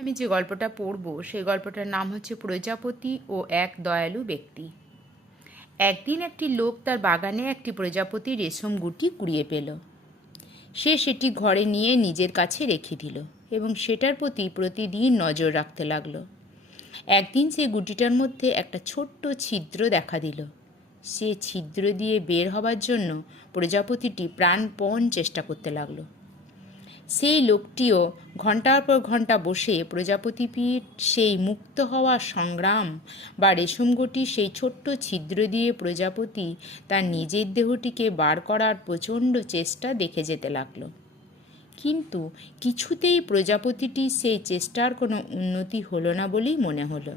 আমি যে গল্পটা পড়ব সেই গল্পটার নাম হচ্ছে প্রজাপতি ও এক দয়ালু ব্যক্তি। একদিন একটি লোক তার বাগানে একটি প্রজাপতি রেশম গুটি কুড়িয়ে পেল। সে সেটি ঘরে নিয়ে নিজের কাছে রেখে দিল এবং সেটার প্রতি প্রতিদিন নজর রাখতে লাগলো। একদিন সে গুটিটার মধ্যে একটা ছোট্ট ছিদ্র দেখা দিল। সে ছিদ্র দিয়ে বের হবার জন্য প্রজাপতিটি প্রাণপণ চেষ্টা করতে লাগলো। সেই লোকটিও ঘণ্টার পর ঘণ্টা বসে প্রজাপতিটির সেই মুক্ত হওয়ার সংগ্রাম বা রেশমগুটির সেই ছোট্ট ছিদ্র দিয়ে প্রজাপতি তার নিজের দেহটিকে বার করার প্রচণ্ড চেষ্টা দেখে যেতে লাগলো। কিন্তু কিছুতেই প্রজাপতিটির সেই চেষ্টার কোনো উন্নতি হলো না বলেই মনে হলো।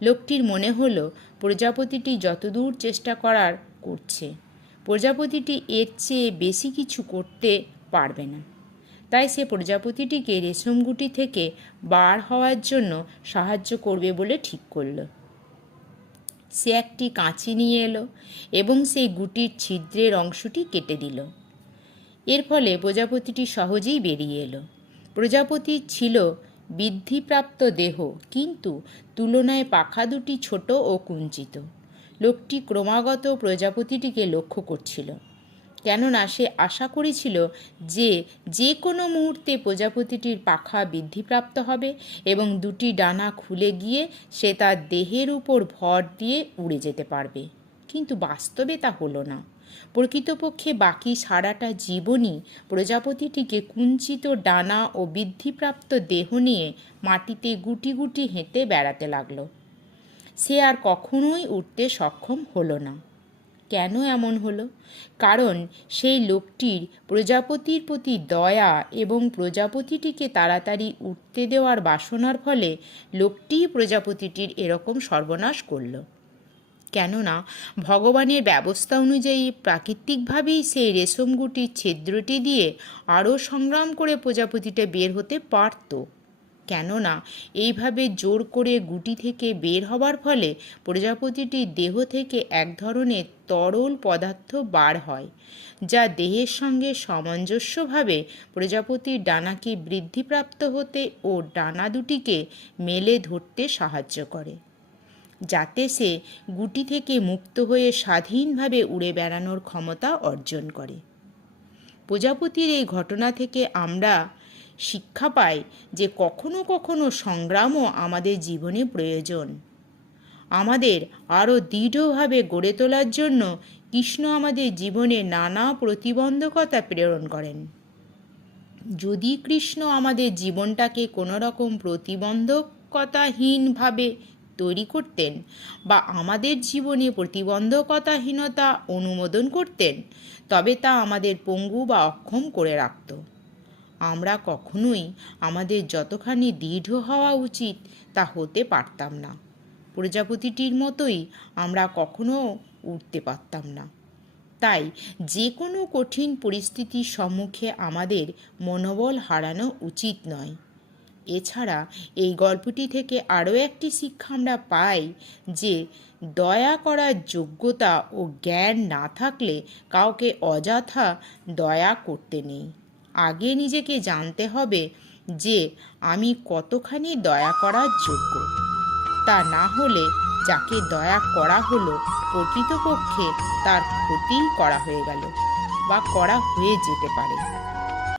লোকটির মনে হলো প্রজাপতিটি যতদূর চেষ্টা করার করছে, প্রজাপতিটি এর চেয়ে বেশি কিছু করতে পারবে না। তাই সে প্রজাপতিটিকে রেশমগুটি থেকে বার হওয়ার জন্য সাহায্য করবে বলে ঠিক করল। সে একটি কাঁচি নিয়ে এলো এবং সেই গুটির ছিদ্রের অংশটি কেটে দিল। এর ফলে প্রজাপতিটি সহজেই বেরিয়ে এলো। প্রজাপতির ছিল বৃদ্ধিপ্রাপ্ত দেহ, কিন্তু তুলনায় পাখা দুটি ছোট ও কুঞ্চিত। লোকটি ক্রমাগত প্রজাপতিটিকে লক্ষ্য করছিল, কেননা সে আশা করেছিল যে কোনো মুহূর্তে প্রজাপতিটির পাখা বৃদ্ধিপ্রাপ্ত হবে এবং দুটি ডানা খুলে গিয়ে সে তার দেহের উপর ভর দিয়ে উড়ে যেতে পারবে। কিন্তু বাস্তবে তা হলো না। প্রকৃতপক্ষে বাকি সারাটা জীবনই প্রজাপতিটিকে কুঞ্চিত ডানা ও বৃদ্ধিপ্রাপ্ত দেহ নিয়ে মাটিতে গুটি গুটি হেঁটে বেড়াতে লাগলো। সে আর কখনোই উঠতে সক্ষম হলো না। কেন এমন হলো? কারণ সেই লোকটির প্রজাপতির প্রতি দয়া এবং প্রজাপতিটিকে তাড়াতাড়ি উঠতে দেওয়ার বাসনার ফলে লোকটিই প্রজাপতিটির এরকম সর্বনাশ করল। কেননা ভগবানের ব্যবস্থা অনুযায়ী প্রাকৃতিকভাবেই সেই রেশমগুটির ছিদ্রটি দিয়ে আরও সংগ্রাম করে প্রজাপতিটা বের হতে পারত। কেননা এইভাবে জোর করে গুটি থেকে বের হবার ফলে প্রজাপতিটির দেহ থেকে এক ধরনের তরল পদার্থ বার হয়, যা দেহের সঙ্গে সামঞ্জস্যভাবে প্রজাপতির ডানাকে বৃদ্ধিপ্রাপ্ত হতে ও ডানা দুটিকে মেলে ধরতে সাহায্য করে, যাতে সে গুটি থেকে মুক্ত হয়ে স্বাধীনভাবে উড়ে বেড়ানোর ক্ষমতা অর্জন করে। প্রজাপতির এই ঘটনা থেকে আমরা শিক্ষা পাই যে কখনো কখনো সংগ্রামও আমাদের জীবনে প্রয়োজন। আমাদের আরও দৃঢ়ভাবে গড়ে তোলার জন্য কৃষ্ণ আমাদের জীবনে নানা প্রতিবন্ধকতা প্রেরণ করেন। যদি কৃষ্ণ আমাদের জীবনটাকে কোনো রকম প্রতিবন্ধকতাহীনভাবে তৈরি করতেন বা আমাদের জীবনে প্রতিবন্ধকতাহীনতা অনুমোদন করতেন, তবে তা আমাদের পঙ্গু বা অক্ষম করে রাখত। আমরা কখনোই আমাদের যতখানি দৃঢ় হওয়া উচিত তা হতে পারতাম না। প্রজাপতিটির মতোই আমরা কখনো উঠতে পারতাম না। তাই যে কোনো কঠিন পরিস্থিতির সম্মুখে আমাদের মনোবল হারানো উচিত নয়। এছাড়া এই গল্পটি থেকে আরও একটি শিক্ষা আমরা পাই যে দয়া করার যোগ্যতা ও জ্ঞান না থাকলে কাউকে অযথা দয়া করতে নেই। আগে নিজেকে জানতে হবে যে আমি কতখানি দয়া করার যোগ্য। তা না হলে যাকে দয়া করা হলো প্রকৃতপক্ষে তার ক্ষতিই করা হয়ে গেল বা করা হয়ে যেতে পারে।